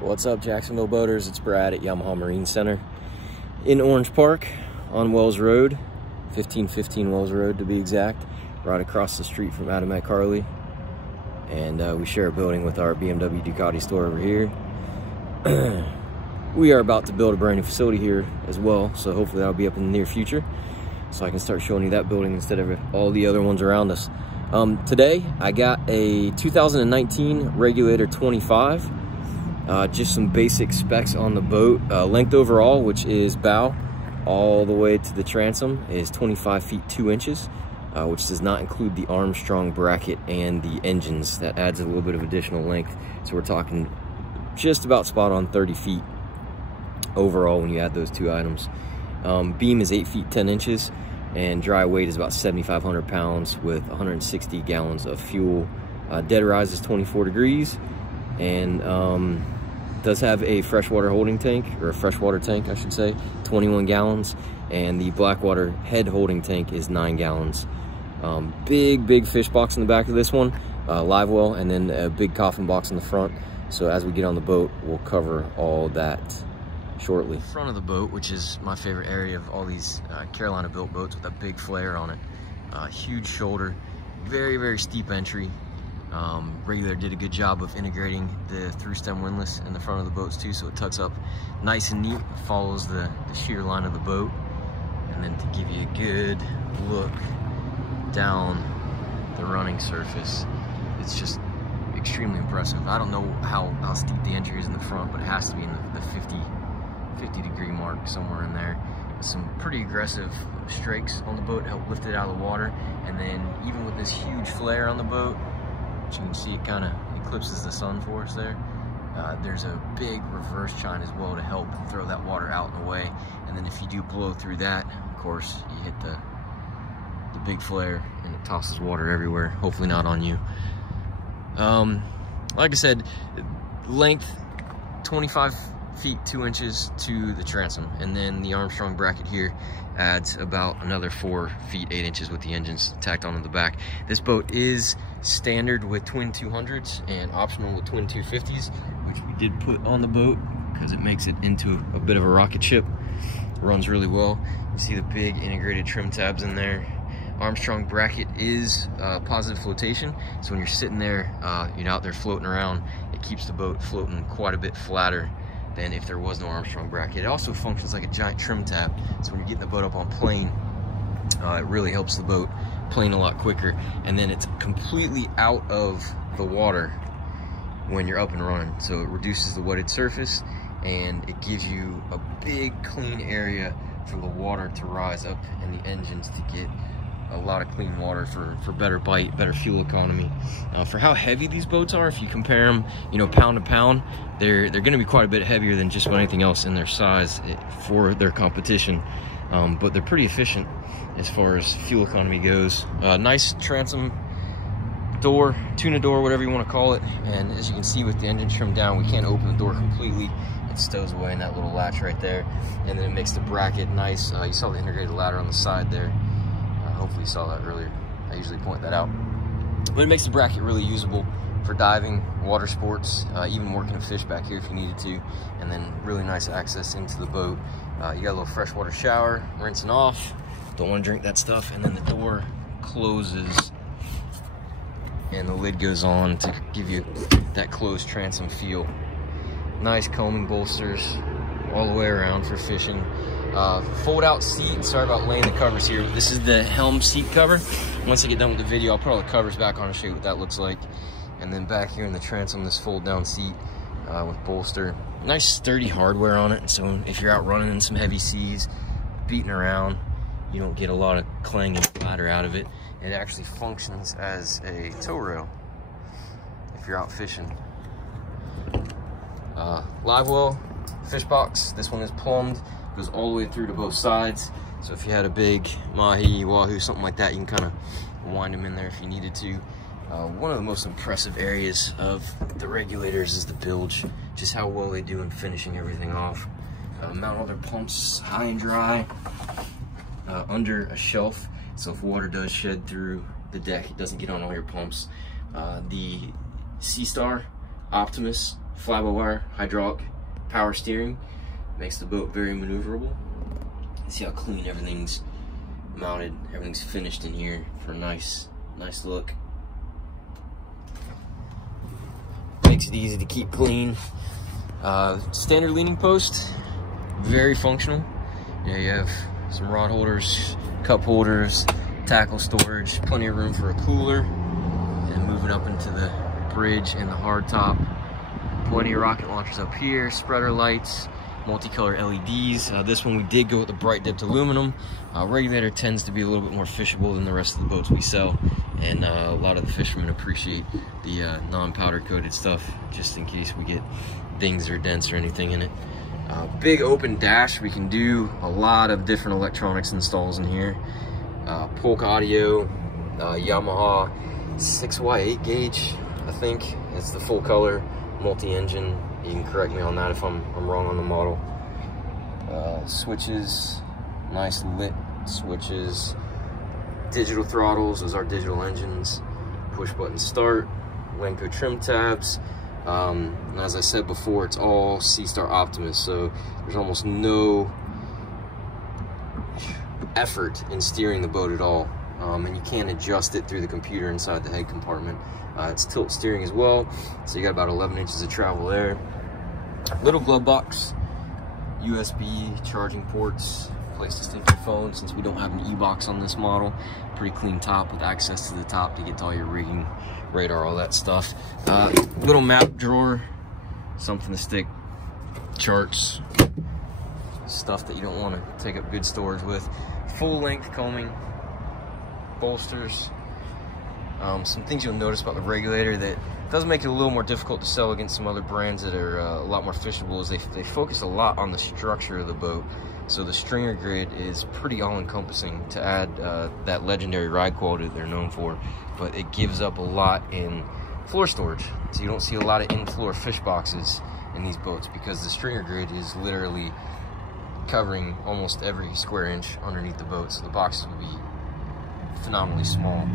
What's up, Jacksonville boaters? It's Brad at Yamaha Marine Center in Orange Park on Wells Road, 1515 Wells Road to be exact, right across the street from Adam at Carly. And we share a building with our BMW Ducati store over here. We are about to build a brand new facility here as well, so hopefully that'll be up in the near future, so I can start showing you that building instead of all the other ones around us. Today I got a 2019 Regulator 25. Just some basic specs on the boat. Length overall, which is bow all the way to the transom, is 25 feet 2 inches, which does not include the Armstrong bracket and the engines. That adds a little bit of additional length, so we're talking just about spot on 30 feet overall when you add those two items. Beam is 8 feet 10 inches, and dry weight is about 7,500 pounds with 160 gallons of fuel. Dead rise is 24 degrees, and does have a freshwater holding tank, or a freshwater tank I should say, 21 gallons, and the blackwater head holding tank is 9 gallons. Big fish box in the back of this one, live well, and then a big coffin box in the front. So as we get on the boat, we'll cover all that shortly. Front of the boat, which is my favorite area of all these Carolina built boats with a big flare on it. Huge shoulder, very steep entry. Regulator did a good job of integrating the through stem windlass in the front of the boats too, so it tucks up nice and neat, follows the shear line of the boat. And then to give you a good look down the running surface, it's just extremely impressive. I don't know how steep the entry is in the front, but it has to be in the 50 degree mark, somewhere in there. Some pretty aggressive strakes on the boat to help lift it out of the water. And then even with this huge flare on the boat, which you can see it kind of eclipses the sun for us there, there's a big reverse chine as well to help throw that water out and away. And then if you do blow through that, of course, you hit the big flare and it tosses water everywhere, hopefully not on you. Like I said, length 25 feet 2 inches to the transom, and then the Armstrong bracket here adds about another 4 feet 8 inches with the engines tacked onto the back. This boat is standard with twin 200s and optional with twin 250s, which we did put on the boat because it makes it into a bit of a rocket ship. Runs really well. You see the big integrated trim tabs in there. Armstrong bracket is positive flotation, so when you're sitting there, you're out there floating around, it keeps the boat floating quite a bit flatter than if there was no Armstrong bracket. It also functions like a giant trim tab, so when you're getting the boat up on plane, it really helps the boat plane a lot quicker. And then it's completely out of the water when you're up and running, so it reduces the wetted surface and it gives you a big clean area for the water to rise up and the engines to get a lot of clean water for better bite, better fuel economy. For how heavy these boats are, if you compare them, you know, pound to pound, they're going to be quite a bit heavier than just about anything else in their size for their competition. But they're pretty efficient as far as fuel economy goes. Nice transom door, tuna door, whatever you want to call it. And as you can see with the engine trimmed down, we can't open the door completely. It stows away in that little latch right there. And then it makes the bracket nice. You saw the integrated ladder on the side there. Hopefully you saw that earlier. I usually point that out. But it makes the bracket really usable for diving, water sports, even working a fish back here if you needed to. And then really nice access into the boat. You got a little freshwater shower, rinsing off. Don't want to drink that stuff. And then the door closes and the lid goes on to give you that closed transom feel. Nice combing bolsters all the way around for fishing. Fold out seat. Sorry about laying the covers here. This is the helm seat cover. Once I get done with the video, I'll put all the covers back on and show you what that looks like. And then back here in the transom, this fold down seat with bolster. Nice sturdy hardware on it, so if you're out running in some heavy seas, beating around, you don't get a lot of clang and clatter out of it. It actually functions as a tow rail if you're out fishing. Live well fish box. This one is plumbed, goes all the way through to both sides. So if you had a big mahi, wahoo, something like that, you can kind of wind them in there if you needed to. One of the most impressive areas of the Regulators is the bilge, just how well they do in finishing everything off. Mount all their pumps high and dry under a shelf, so if water does shed through the deck, it doesn't get on all your pumps. The Sea Star, Optimus, fly-by-wire hydraulic power steering. Makes the boat very maneuverable. See how clean everything's mounted. Everything's finished in here for a nice look. Makes it easy to keep clean. Standard leaning post, very functional. Yeah, you have some rod holders, cup holders, tackle storage, plenty of room for a cooler, and moving up into the bridge and the hard top. Plenty of rocket launchers up here, spreader lights, multicolor LEDs. This one we did go with the bright dipped aluminum. Regulator tends to be a little bit more fishable than the rest of the boats we sell, and a lot of the fishermen appreciate the non-powder coated stuff, just in case we get dings or dents or anything in it. Big open dash. We can do a lot of different electronics installs in here. Polk audio, Yamaha 6x8 gauge, I think. It's the full color, multi-engine. You can correct me on that if I'm wrong on the model. Switches, nice lit switches. Digital throttles, those are digital engines. Push button start, Lenco trim tabs. And as I said before, it's all C-Star Optimus, so there's almost no effort in steering the boat at all. And you can adjust it through the computer inside the head compartment. It's tilt steering as well, so you got about 11 inches of travel there. Little glove box, USB charging ports, place to stick your phone since we don't have an e-box on this model. Pretty clean top with access to the top to get to all your rigging, radar, all that stuff. Little map drawer, something to stick charts, stuff that you don't want to take up good storage with. Full length combing, bolsters. Some things you'll notice about the Regulator that does make it a little more difficult to sell against some other brands that are a lot more fishable is they focus a lot on the structure of the boat. So the stringer grid is pretty all-encompassing to add that legendary ride quality that they're known for, but it gives up a lot in floor storage. So you don't see a lot of in-floor fish boxes in these boats because the stringer grid is literally covering almost every square inch underneath the boat. So the boxes will be phenomenally small.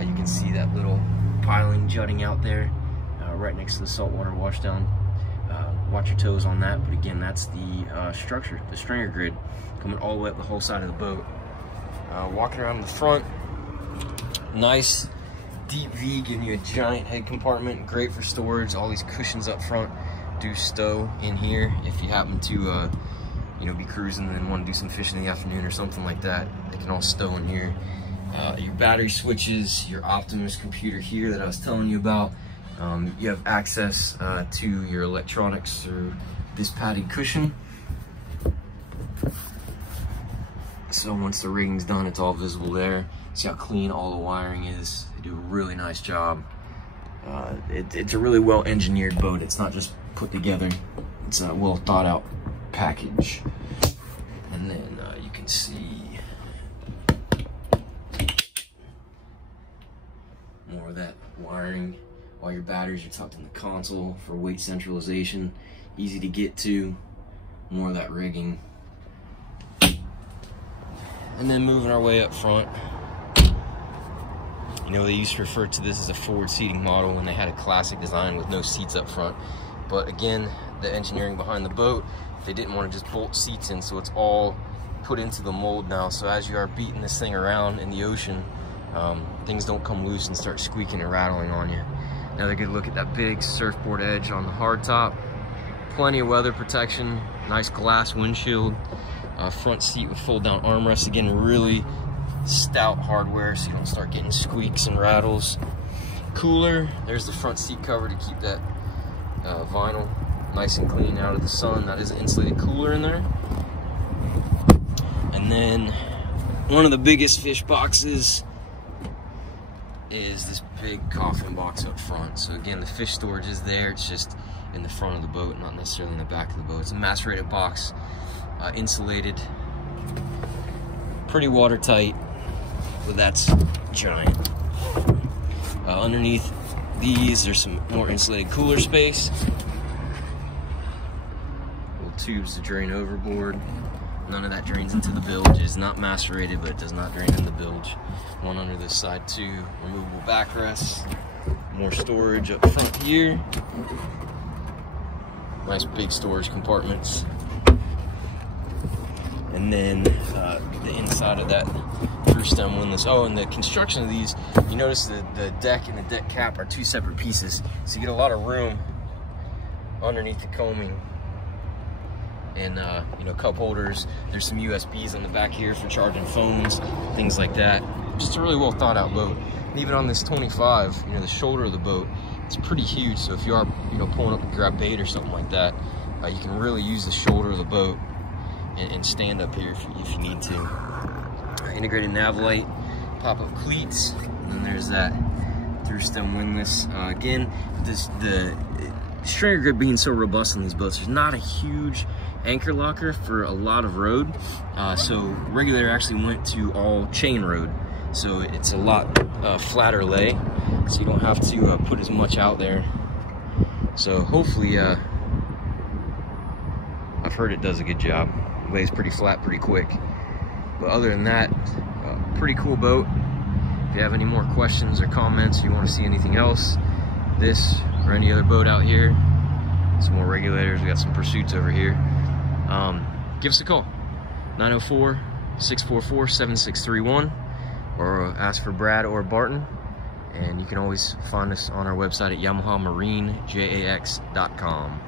You can see that little piling jutting out there right next to the saltwater washdown. Watch your toes on that, but again, that's the structure, the stringer grid, coming all the way up the whole side of the boat. Walking around the front, nice deep V, giving you a giant head compartment, great for storage. All these cushions up front do stow in here if you happen to you know, be cruising and want to do some fishing in the afternoon or something like that. They can all stow in here. Your battery switches, your Optimus computer here that I was telling you about. You have access to your electronics through this padded cushion. So once the rigging's done, it's all visible there. See how clean all the wiring is. They do a really nice job. It's a really well engineered boat. It's not just put together. It's a well thought out package. And then you can see more of that wiring. All your batteries are tucked in the console for weight centralization. Easy to get to. More of that rigging. And then moving our way up front. You know, they used to refer to this as a forward seating model when they had a classic design with no seats up front. But again, the engineering behind the boat, they didn't want to just bolt seats in, so it's all put into the mold now. So as you are beating this thing around in the ocean, things don't come loose and start squeaking and rattling on you. Another good look at that big surfboard edge on the hard top. Plenty of weather protection, nice glass windshield, front seat with fold down armrests. Again, really stout hardware so you don't start getting squeaks and rattles. Cooler, there's the front seat cover to keep that vinyl nice and clean out of the sun. That is an insulated cooler in there. And then one of the biggest fish boxes is this big coffin box up front. So again, the fish storage is there, it's just in the front of the boat, not necessarily in the back of the boat. It's a macerated box, insulated, pretty watertight, but that's giant. Underneath these, there's some more insulated cooler space. Little tubes to drain overboard. None of that drains into the bilge. It's not macerated, but it does not drain in the bilge. One under this side too. Removable backrests. More storage up front here. Nice big storage compartments. And then the inside of that through stem windlass. Oh, and the construction of these, you notice the deck and the deck cap are two separate pieces. So you get a lot of room underneath the coaming. And you know, cup holders. There's some USBs on the back here for charging phones, things like that. Just a really well thought out boat. And even on this 25, you know, the shoulder of the boat, it's pretty huge. So if you are, you know, pulling up to grab bait or something like that, you can really use the shoulder of the boat and stand up here if you need to. Integrated nav light, pop-up cleats, and then there's that through stem windlass. Again, the stringer grip being so robust on these boats, there's not a huge anchor locker for a lot of road. So Regulator actually went to all chain road. So it's a lot flatter lay, so you don't have to put as much out there. So hopefully, I've heard it does a good job. It lays pretty flat, pretty quick. But other than that, pretty cool boat. If you have any more questions or comments, or you want to see anything else, this or any other boat out here, some more Regulators, we got some Pursuits over here, give us a call, 904-644-7631. or ask for Brad or Barton, and you can always find us on our website at YamahaMarineJAX.com.